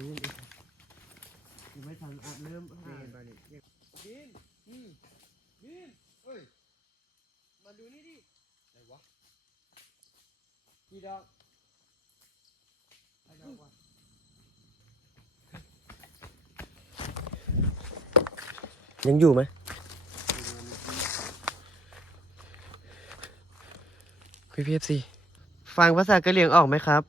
ลื่นอีกยังไม่ทันอะเริ่มนี่านไปนี่บินอืมบินเอ้ย มาดูนี่ดิอะไรวะกี่ดอกไอ้ดอกวะยังอยู่ไหมพี่พีเอฟซีฟังภาษากะเหรี่ยงออกไหมครับ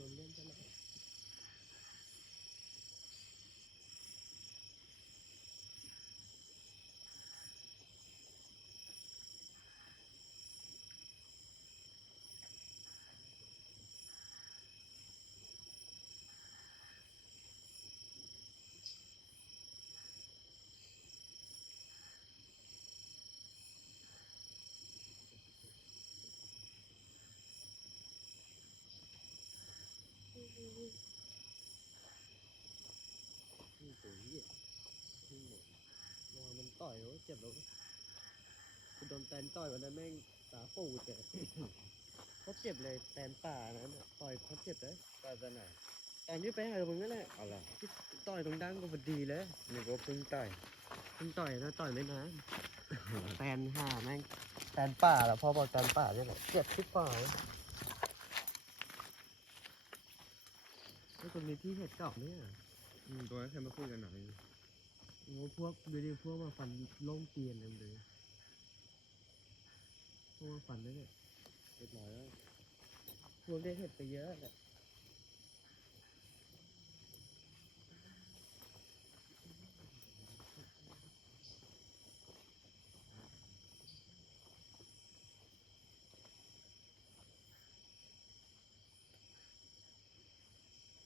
คือว่า จะโดนเล่นใช่ไหมนี่ตัวเหี้ยนอนมันต่อยโอ้เจ็บแล้วกูโดนแตนต่อยวันนั้นแม่งตาปูดเลย เขาเจ็บเลยแตนป่านั้นน่ะต่อยเขาเจ็บเลยตายตอนไหนตอนนี้ไปหามึงนั่นแหละเอาล่ะที่ต่อยตรงดังก็พอดีเลยนี่ก็เพิ่งตายมึงต่อยนะต่อยไม่นานแตนห่าแม่งแตนป่าเหรอพ่อบอกแตนป่าเนี่ยแหละเจ็บที่ป่าเลยไอ้ คนมีที่เห็ดเก่าเนี่ยอืมตัวนั้นเคยมาคุยกันหน่อยโอ้พวกดูดิพวกมาฟันโล่งเตียนเลยเลยพวกมาฟันนั่นเนี่ยเรียบร้อยแล้วพวกได้เห็ดไปเยอะแหละ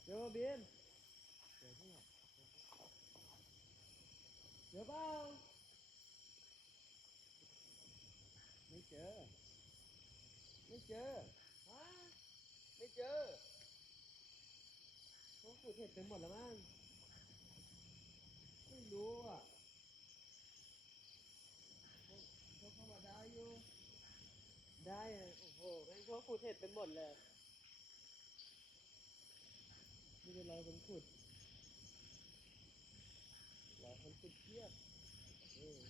เดี๋ยวเบียนเดี๋ยวข้างหลังเดี๋ยวเปล่าไม่เจอ ไม่ เจอฮะไม่เจอเขาขุดเห็ดไปหมดแล้วมั้งไม่รู้อะเขาเข้ามาได้อยู่ ได้อะโอ้โหแม่งเขาขุดเห็ดไปหมดเลยนี่เป็นรอยคนขุดรอยคนขุดเทียบเออ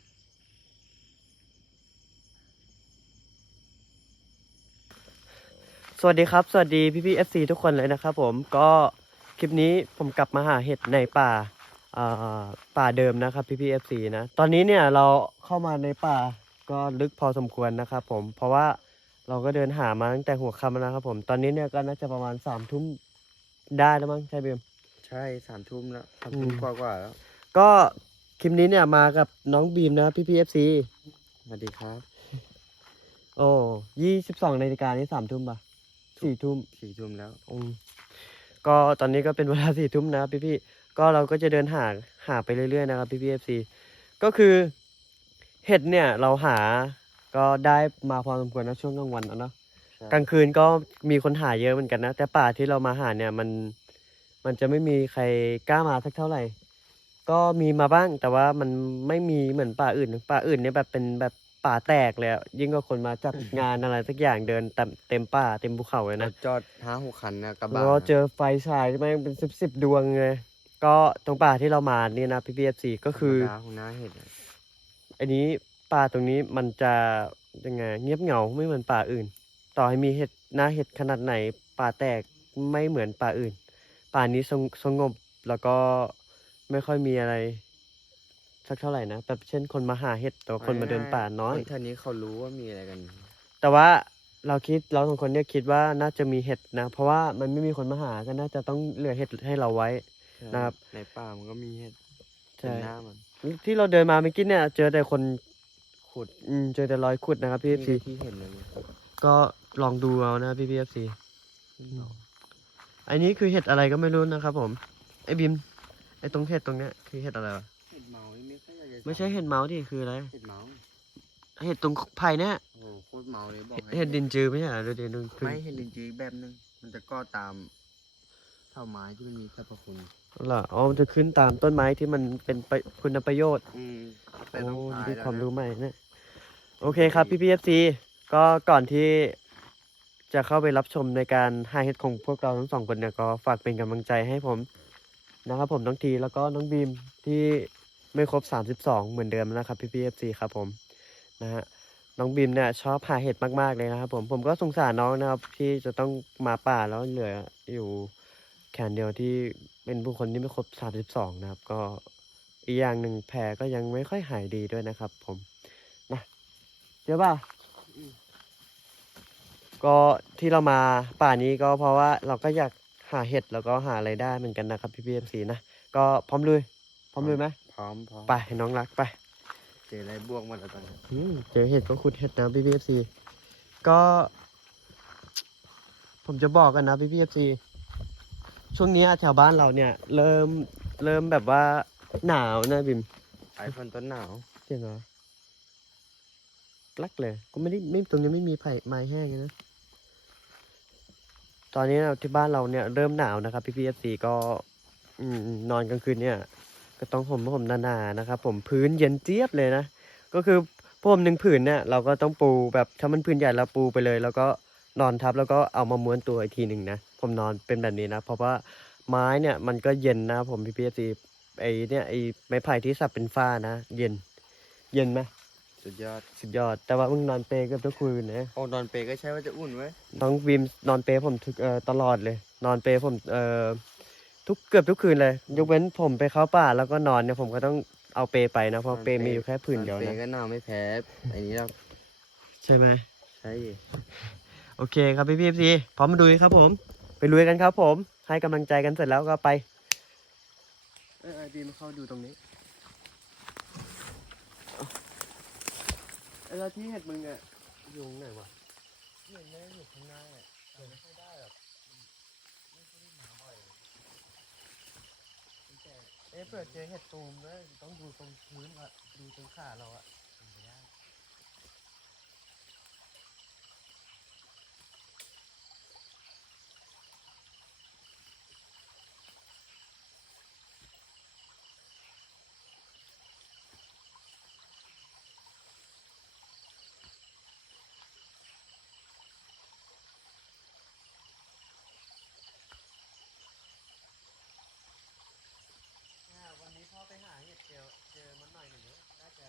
ส วัสดีครับ สวัสดีพี่พี่เอฟซีทุกคนเลยนะครับผมก็คลิปนี้ผมกลับมาหาเห็ดในป่าอ่าป่าเดิมนะครับพี่พี่เอฟซีนะ ตอนนี้เนี่ยเราเข้ามาในป่าก็ลึกพอสมควรนะครับผมเพราะว่าเราก็เดินหามาตั้งแต่หัวค่ำแล้วนะครับผมตอนนี้เนี่ยก็น่าจะประมาณสามทุ่มได้แล้วมั้งใช่เบมใช่สามทุ่มแล้วสามอืมทุ่มกว่ากว่าๆแล้ว ก็คลิปนี้เนี่ยมากับน้องบีมนะพี่พี่เอฟซีสวัสดีครับ โอ้ยี่สิบสองนาฬิกานี่สามทุ่มปะ สี่ทุ่มสี่ทุ่มแล้วอืมก็ตอนนี้ก็เป็นเวลาสี่ทุ่มนะครับพี่ๆก็เราก็จะเดินหาหาไปเรื่อยๆนะครับพี่ๆเอฟซีก็คือเห็ดเนี่ยเราหาก็ได้มาพอสมควรนะช่วงกลางวันอะเนาะใช่กลางคืนก็มีคนหาเยอะเหมือนกันนะ แต่ป่าที่เรามาหาเนี่ยมันมันจะไม่มีใครกล้ามาสักเท่าไหร่ ก็มีมาบ้างแต่ว่ามันไม่มีเหมือนป่าอื่นป่าอื่นเนี่ยแบบเป็นแบบ ป่าแตกเลยอะยิ่งกว่าคนมาจัดงานอะไรสักอย่างเดินเต็มเต็มป่าเต็มภูเขาเลยนะ จอดห้าหกคันนะกระบะแล้วก็เจอไฟฉายแม่งเป็นสิบสิบดวงเลย ก็ตรงป่าที่เรามานี่นะพี่พีเอฟซีก็คือธรรมดาของน้าเห็ดอะอันนี้ป่าตรงนี้มันจะยังไงเงียบเหงาไม่เหมือนป่าอื่น ต่อให้มีเห็ดหน้าเห็ดขนาดไหน ป่าแตกไม่เหมือนป่าอื่น ป่านี้สงสงบแล้วก็ไม่ค่อยมีอะไร สักเท่าไหร่นะแบบเช่นคนมาหาเห็ดแต่ว่าคนมาเดินป่าน้อยคนแถวนี้เขารู้ว่ามีอะไรกัน แต่ว่าเราคิดเราสองคนเนี่ยคิดว่าน่าจะมีเห็ดนะ เพราะว่ามันไม่มีคนมาหาก็น่าจะต้องเหลือเห็ดให้เราไว้ใช่นะครับ ในป่ามันก็มีเห็ดใช่เป็นหน้ามันที่เราเดินมาเมื่อกี้เนี่ย เจอแต่คนขุดอืมเจอแต่รอยขุดนะครับพี่เอฟซีนี่ที่เห็นเลยเนี่ยก็ลองดูเอานะพี่พีเอฟซีอันนี้คือเห็ดอะไรก็ไม่รู้นะครับผม ไอ้บิมไอ้ตรงเห็ดตรงเนี้ยคือเห็ดอะไรวะเห็ดเมานี่ ไม่ค่อยอยากจะไม่ใช่เห็ดเมาส์ดิคืออะไร เห็ดเมาเห็ดตรงไผ่เนี่ยโอ้โหโคตรเมาเลยบอกให้เห็ดดินจือไม่ใช่เหรอดูดิดูขึ้นไม่เห็ดลินจีอีกแบบนึง มันจะก็ตามเท่าไม้ที่มันมีสรรพคุณเหรออ๋อมันจะขึ้นตามต้นไม้ที่มันเป็นประคุณประโยชน์ อืมแต่ต้องโอ้ตายนี่แล้วความนะรู้ใหม่เนี่ยโอเคครับ พี่พีเอฟซีก็ก่อนที่จะเข้าไปรับชมในการหาเห็ดของพวกเราทั้งสองคนเนี่ยก็ฝากเป็นกำลังใจให้ผมนะครับผมน้องทีแล้วก็น้องบีมที่ ไม่ครบ 32 เหมือนเดิมนะครับพี่พีเอฟซีครับผมนะฮะน้องบีมเนี่ยชอบหาเห็ดมากๆเลยนะครับผมผมก็สงสารน้องนะครับ ที่จะต้องมาป่าแล้วเหลืออยู่แขนเดียวที่เป็นผู้คนที่ไม่ครบ 32 นะครับ ก็อีกอย่างหนึ่งแผลก็ยังไม่ค่อยหายดีด้วยนะครับ ผมนะเดี๋ยวป่ะก็ที่เรามาป่านี้ก็เพราะว่าเราก็อยากหาเห็ดแล้วก็หาอะไรได้เหมือนกันนะครับพี่พีเอ็มซีนะก็พร้อมลุยพร้อมลุยไหม พร้อมพร้อมไปน้องรักไป เจออะไรบวกหมดแล้วตอนนี้อืมเจอเห็ดก็ขุดเห็ดนะพี่พีเอฟซีก็ ผมจะบอกกันนะพี่พีเอฟซีช่วงนี้แถวบ้านเราเนี่ย เริ่มเริ่มแบบว่าหนาวนะบิมไปฝนต้นหนาวเห็นเหรอรักเลย ก็ไม่ได้ไม่ตรงนี้ไม่มีไผ่ไม้แห้งเลยนะตอนนี้นะที่บ้านเราเนี่ยเริ่มหนาวนะครับพี่พีเอฟซีก็ อืมนอนกลางคืนเนี่ย ก็ต้องห่มห่มหนาๆนะครับ ผมพื้นเย็นเจี๊ยบเลยนะ ก็คือพวกผมหนึ่งผืนเนี่ยเราก็ต้องปูแบบถ้ามันผืนใหญ่เราปูไปเลย แล้วก็นอนทับแล้วก็เอามาม้วนตัวอีกทีหนึ่งนะผมนอนเป็นแบบนี้นะ เพราะว่าไม้เนี่ยมันก็เย็นนะ ผมพี่พีซีไอเนี่ยไอไม้ไผ่ที่สับเป็นฝ้านะ เย็น เย็นไหมสุดยอดสุดยอด แต่ว่ามึงนอนเปรย์เกับทุกคืนนะโอ้นอนเปรย์ก็ใช่ว่าจะอุ่นไว้ยน้องวิมนอนเปรย์ผมทุกเอ่อตลอดเลย นอนเปรย์ผมเอ่อ ทุกเกือบทุกคืนเลย ยกเว้นผมไปเข้าป่าแล้วก็นอนเนี่ยผมก็ต้องเอาเปรย์ไปนะเพราะเปรย์มีอยู่แค่ผืนเดียวนอนเปรนะย์ก็หนาวไม่แพ้ไอ้นี้หรอกใช่ไหมใช่โอเคครับพี่พี่ซีพร้อมมาดูครับผม ไปลุยกันครับ ผมให้กำลังใจกันเสร็จแล้วก็ไปเออดีมาเข้าดูตรงนี้แล้วที่เห็ดมึงอะอยู่ตรงไหนวะเห็นไหมอยู่ข้างหน้าเนี่ยไม่ค่อยได้หรอก เอ๊ะเปิดเจอเห็ดตูมด้วยต้องดูตรงพื้นอะดูตรงขาเราอะวันนี้พ่อไปหาเห็ดเจอเจอมันหน่อยหนึ่งเนอะน่าจะ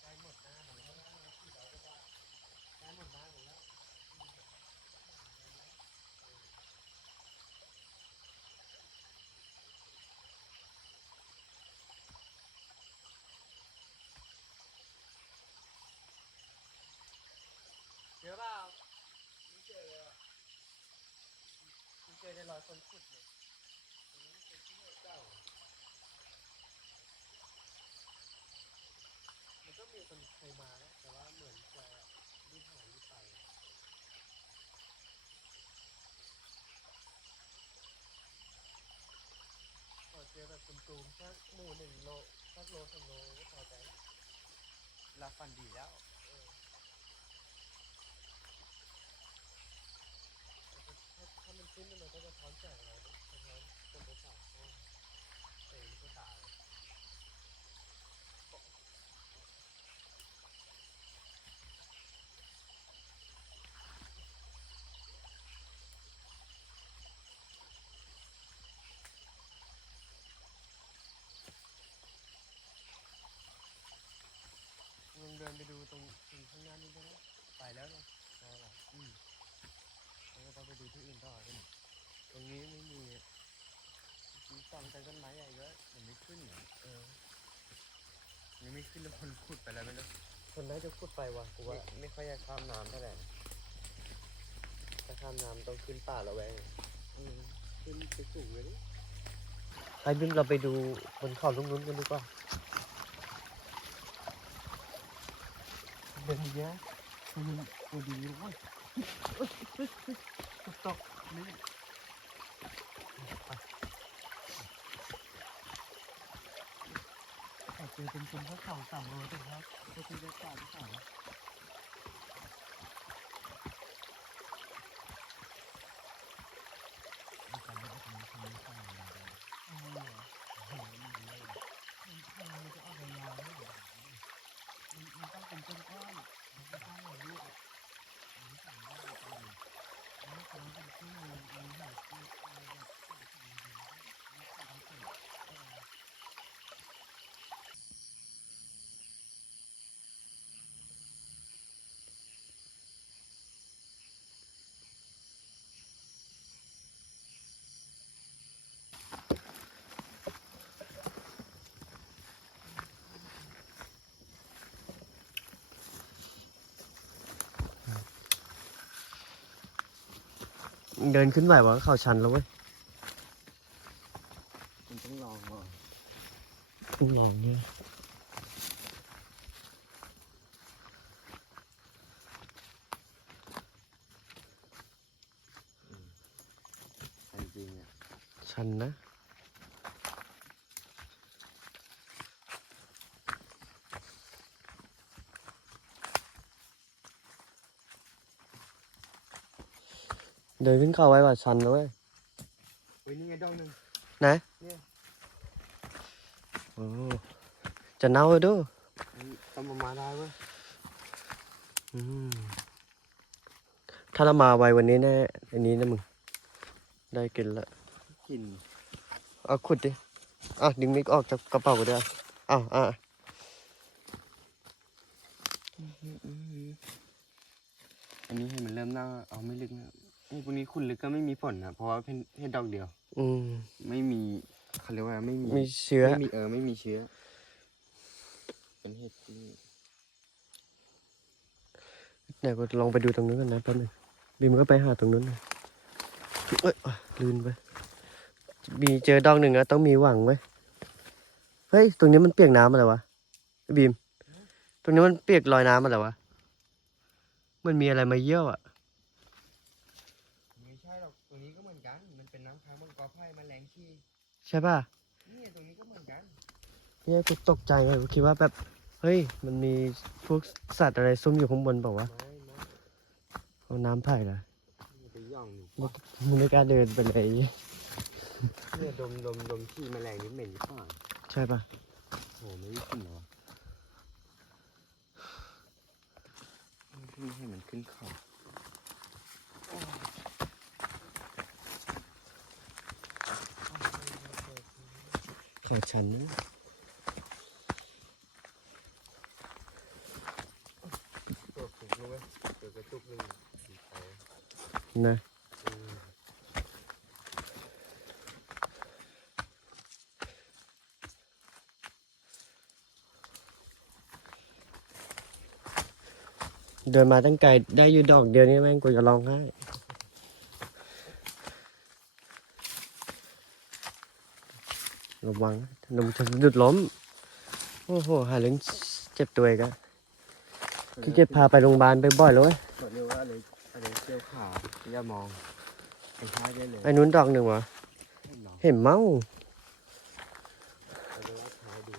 ใกล้หมดหน้าผมแล้วนะที่เราก็ว่าใกล้หมดหน้าผมแล้ว เจอเปล่าไม่เจอเลยอะไม่เจอในรอย คนขุดเลยตรงนี้เป็นที่เก่ามันก็มีคนเคยมานะแต่ว่าเหมือนจะรีบหายรีบไปขอเจอแบบตูมๆสักหมู่หนึ่งโลสักโลสองโลก็พอใจรับฟันดีแล้ว ถ้าถ้ามัน ขึ้นมันก็จะท้อนแสงเราสะท้นคนประสาทก็เตะก็ตายลองเดินไปดูตรงตรงข้างหน้านี่ได้ไหมไปแล้วเนาะพอละอืม ก็ต้องไปดูที่อื่นต่อเลยตรงนี้ไม่มีมีสั่งแต่ต้นไม้ใหญ่เยอะมันไม่ขึ้นเหรอเออยังไม่ขึ้นแล้วคนขุดไปแล้วไม่รู้คนน่าจะขุดไปว่ะกูว่าไม่ไม่ค่อยอยากข้ามน้ำเท่าไหร่ถ้าข้ามน้ำต้องขึ้นป่าละแวงอืมขึ้นไปสูงเลยดิไปบินเราไปดูบนเขาตรงนู้นกันดีกว่าเดินเยอะมันกูดีเลย ตกตกนี่เจอเป็นคนเขาเข่าต่ำเลถึงครับเขาคือได้จ่ายที่สาม เป็นก้อนก้อนเป็นก้อนหลายลูกอะอันนี้สามลูกเลยอันนี้เป็นเป็นขึ้นมาอันนี้แบบที่เราแบบสามสี่เดือนแล้วก็ทำเสร็จเออ เดินขึ้นไหววะเขาชันแล้วเว้ย มันต้องลองก่อน ต้องลองเนี่ย แต่จริงๆอะ ชันนะ เดินขึ้นเขาไว้ว่าชันแล้วเว้ยเฮ้ยนี่ไงดอกหนึ่ง นะเนี่ย โอ้จะเน่าเลยดูเฮ้ยต้องมามาได้เว้ยอืมถ้าเรามาไววันนี้แน่อันนี้นะมึง ได้กินละกลิ่น เอาขุดดิ อะดึงมิกออกจากกระเป๋ากูด้วยอะอ้าวอะ อันนี้ให้มันเริ่มเน่าเอาไม่ลึกนะไอ้พวกนี้คุณลึกก็ไม่มีผ ลนะเพราะว่าเป็นเห็ดดอกเดียว อืม ไม่มีเขาเรียกว่าไม่มีมีเชื้อ ไม่มีเออไม่มีเชื้อ เป็นเห็ดที่เดี๋ยวกูลองไปดูตรงนู้นกันนะแป๊บนึงบีมก็ไปหาตรงนู้นหน่อยเอ้ยอะลืนไปมีเจอดอกหนึ่งแล้วต้องมีหวังไว้ยเฮ้ยตรงนี้มันเปียกน้ำอะไรวะไอ้บีม ตรงนี้มันเปียกรอยน้ำอะไรวะมันมีอะไรมาเยี่ยวอะ ไม่ใช่หรอกตรงนี้ก็เหมือนกัน มันเป็นน้ำค้างบนกอไผ่มันแรงขี้ ใช่ป่ะนี่ตรงนี้ก็เหมือนกันเนี่ยกูตกใจเลยกูคิดว่าแบบเฮ้ยมันมีพวกสัตว์อะไรซุ่มอยู่ข้างบนเปล่าวะไม่ไม่เอาน้ำไผ่ละมันไปย่องอยู่มึงไม่กล้าเดินไปไหนเนี่ยดมดมดมขี้แมลงนี่เหม็นที่ฝ่าใช่ป่ะโหไม่ได้กลิ่นเหรอเพิ่งให้มันขึ้นเขา ขอฉันนะตัวฝึกรู้ไหมตัวกระตุกหนึ่งนะเดินมาตั้งไกลได้อยู่ดอกเดียวนี่แม่งกูจะร้องไห้ ระวังนะนมจะสะดุดล้ม โอ้โห หาเรื่องเจ็บตัวอีกอะพี่เจ็บพาไปโรงพยาบาลไปบ่อยแล้วเว้ยบอกเลยว่าอะไรอะไรเกี่ยวขาอย่ามองไปท้ายได้เลยไอ้นู้นดอกหนึ่งวะให้มองเห็นเมาไปดูว่าท้ายดู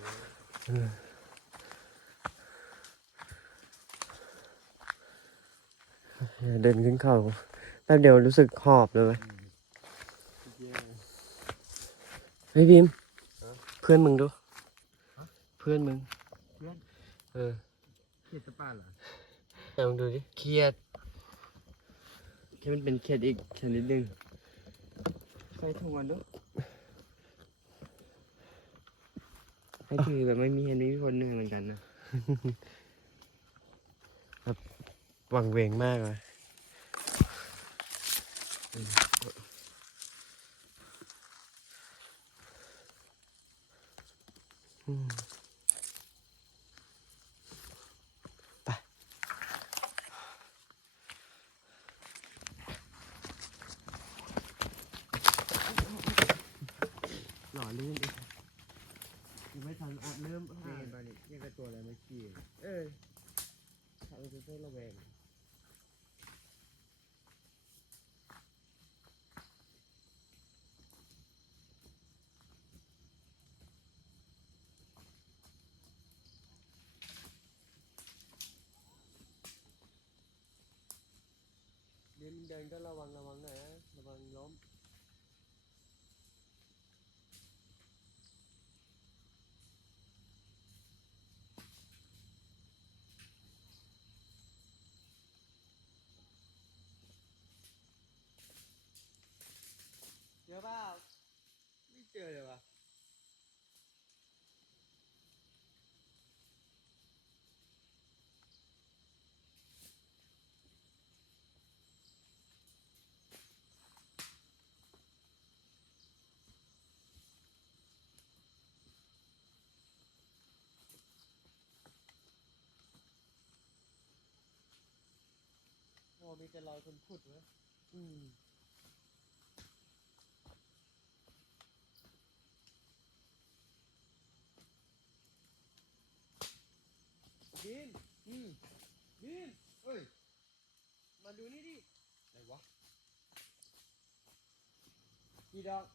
เดินขึ้นเขาแป๊บเดียวรู้สึกหอบเลยเว้ยเยี่ยเฮ้ยบีมฮะเพื่อนมึงดูฮะเพื่อนมึง เพื่อน เออเขียดสปานเหรอแต่มึงดูดิ เครียดแค่มันเป็นเครียดอีกชนิดหนึ่งใส่ถุงก่อนดูให้ถือแบบไม่มีเห็นไม่มีคนหนึ่งเหมือนกันนะหวังเวงมากเลย เดินเดินก็ระวังระวังน่อะระวังล้มเยอะเปล่าไม่เจอเลยวะ อ้มีแต่รอยคนพูดเว้ยอืมบินอืมบินเอ้ย มาดูนี่ดิอะไรวะกี่ดอก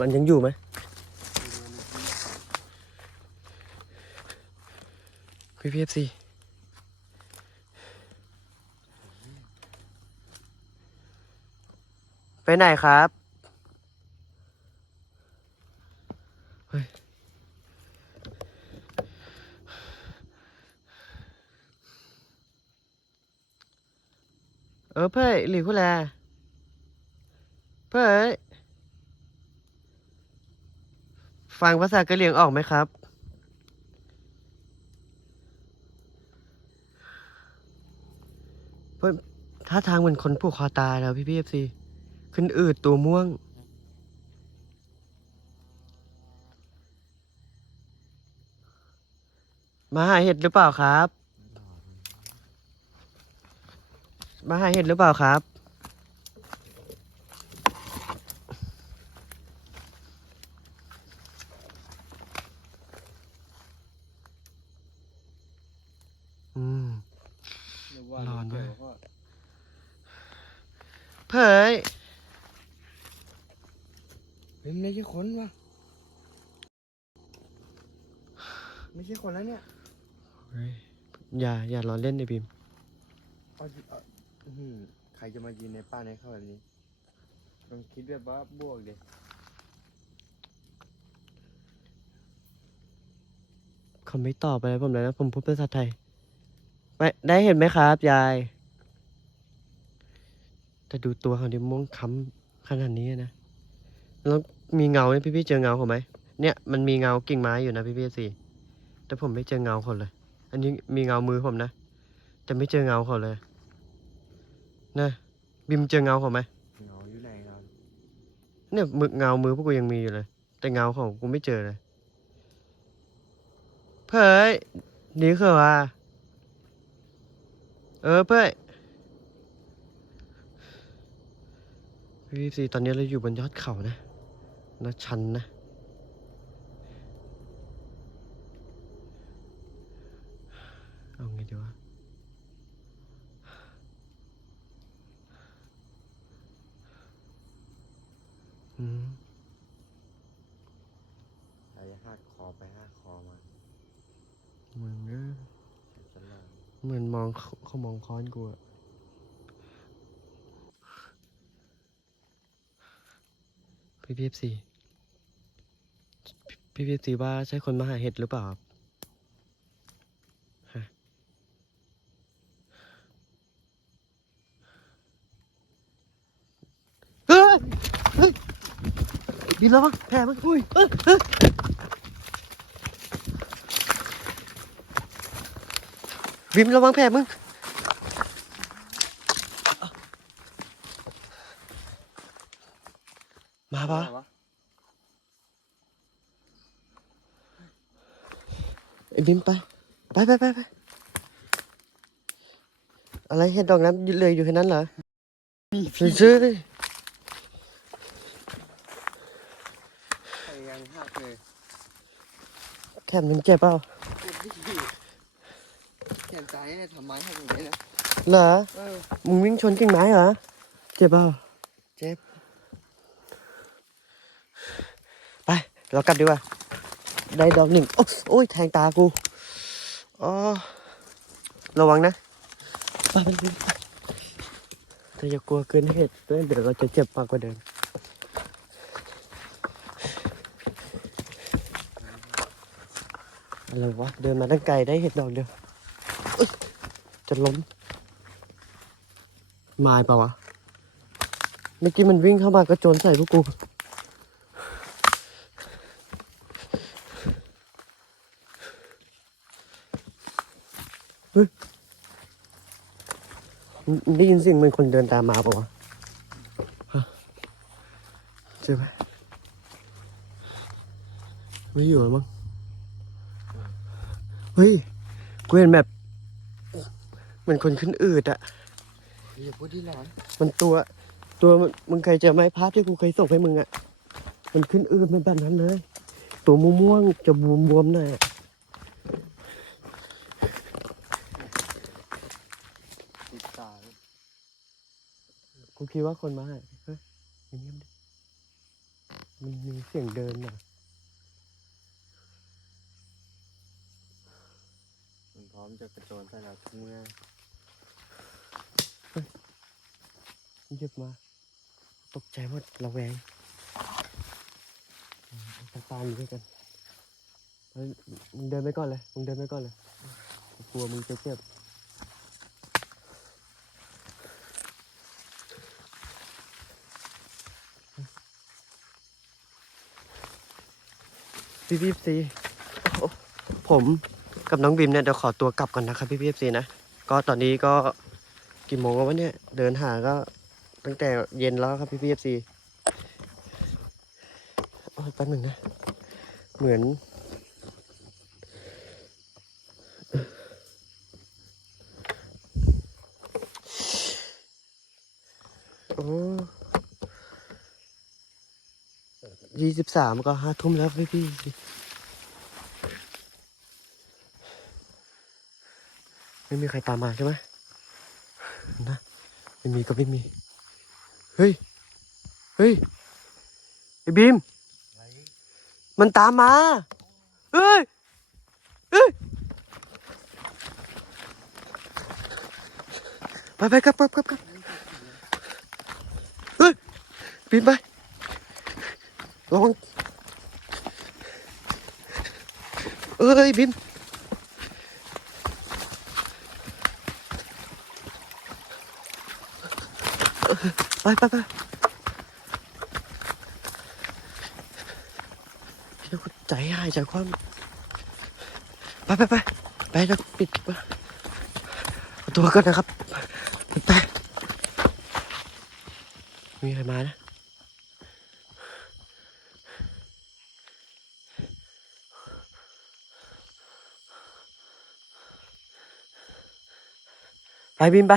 มันยังอยู่ไหมพี่พีเอฟซีไปไหนครับเฮ้ยเออเพ่หลีคุณแลเพ่ย ฟังภาษากะเหรี่ยงออกไหมครับเพิ่นท่าทางเหมือนคนผูกคอตายแล้วพี่พี่เอฟซีขึ้นอืดตัวม่วง มาหาเห็ดหรือเปล่าครับ มาหาเห็ดหรือเปล่าครับ อืม นึกว่าร อน เจ ด้ว อย พ่อ เผย เฮ้ยมันไม่ใช่คนวะไม่ใช่คนแล้วเนี่ยอย่าอย่าล้อเล่นในบิมเอาดิเอาอื้อหือใครจะมายืนในป้าในเข้าแบบนี้ลองคิดแบบว่าบวกเลยเขาไม่ตอบอะไรผมเลยนะ ผมพูดภาษาไทยไปได้เห็นไหมครับ ยาย แต่ดูตัวเขาดิม่วงค้ำขนาดนี้นะแล้ว มีเงาเนี่ยพี่ๆเจอเงาเขาไหมเนี่ยมันมีเงากิ่งไม้อยู่นะพี่พี่สิแต่ผมไม่เจอเงาเขาเลย อันนี้มีเงามือผมนะ แต่ไม่เจอเงาเขาเลยนะบิมเจอเงาเขาไหมเงาอยู่ไหนเราเนี่ยมือเงามือพวกกูยังมีอยู่เลย แต่เงาของกูไม่เจอเลยเพ่ยนี่คือว่าเออเพ่ยพี่ซีตอนนี้เราอยู่บนยอดเขานะ นะชันนะ เอาไงดีวะอืมใครจะหักคอไปหักคอมามึงเอ้ยจะลองเหมือนมองเขาเขามองค้อนกูอะพี่พีเอฟซี พี่พีเอฟซีว่าใช่คนมาหาเห็ดหรือเปล่าบฮะเฮ้ยเฮ้ยบินแล้วมั้งแพ้มั้งอุ้ยเอ้ยเอ้ยบิมระวังแผลมึง มาปะ อะไรวะ ไอ้ บิมไป ไปไปไปไปอะไรเห็ดดอกน้ำเหลยอยู่แค่นั้นเหรอซื้อๆดิใครยังหักเลยแถมมึงเจ็บเปล่าเจ็บดิแขนซ้ายเนี่ยทำไมหักอย่างนี้นะเหรอเออมึงวิ่งชนกิ่งไม้เหรอ เจ็บเปล่าเจ็บ ไป เรากลับดีกว่า ได้ดอกหนึ่งโอ้โอ้ยแทงตากูอ๋อระวังนะไปไปไปแต่อย่ากลัวเกินเหตุด้วยเดี๋ยวเราจะเจ็บมากกว่าเดิมอะไรวะเดินมาตั้งไกลได้เห็ดดอกเดียวจะล้มมาเปล่าวะเมื่อกี้มันวิ่งเข้ามากระโจนใส่พวกกู ได้ยินเสียงเหมือนคนเดินตามมาเปล่าวะฮะเจอไหมไม่อยู่แล้วมั้งเฮ้ยกูเห็นแบบเหมือนคนขึ้นอืดอะอย่าพูดที่ร้อนมันตัวตัวมันมึงเคยเจอไหมภาพที่กูเคยส่งให้มึงอะมันขึ้นอืดมันแบบนั้นเลย ตัวม่วงๆจะบวมๆหน่อยอะ ติดตา กูคิดว่าคนมาหาเฮ้ยเงียบๆดิมันมีเสียงเดินอะมันพร้อมจะกระโจนใส่เราทุกเมื่อเงียบมา ตกใจหมดระแวงตาตามอยู่ด้วยกันเฮ้ยมึงเดินไปก่อนเลยมึงเดินไปก่อนเลยกูกลัวมึงจะเจ็บ พี่พีซีผมกับน้องบิมเนี่ยเดี๋ยวขอตัวกลับก่อนนะครับพี่พีซีนะก็ตอนนี้ก็กี่โมงแล้ววะเนี่ยเดินหาก็ตั้งแต่เย็นแล้วครับพี่พีซีโอ้ยแป๊บหนึ่งนะ เหมือน ยี่สิบสามก็ห้าทุ่มแล้วพี่พี่ไม่มีใครตามมาใช่ไหมนะไม่มีก็ไม่มี เฮ้ย เฮ้ย ไอ้บีม มันตามมา เฮ้ย เฮ้ย ไปไปกลับกลับกลับกลับเฮ้ย บีมไป ระวังเอ้ยบิมไปไปไปเดี๋ยวกูใจหายใจความไปไปไปไปแล้วปิดตัวกันนะครับไปมีใครมานะ บินไป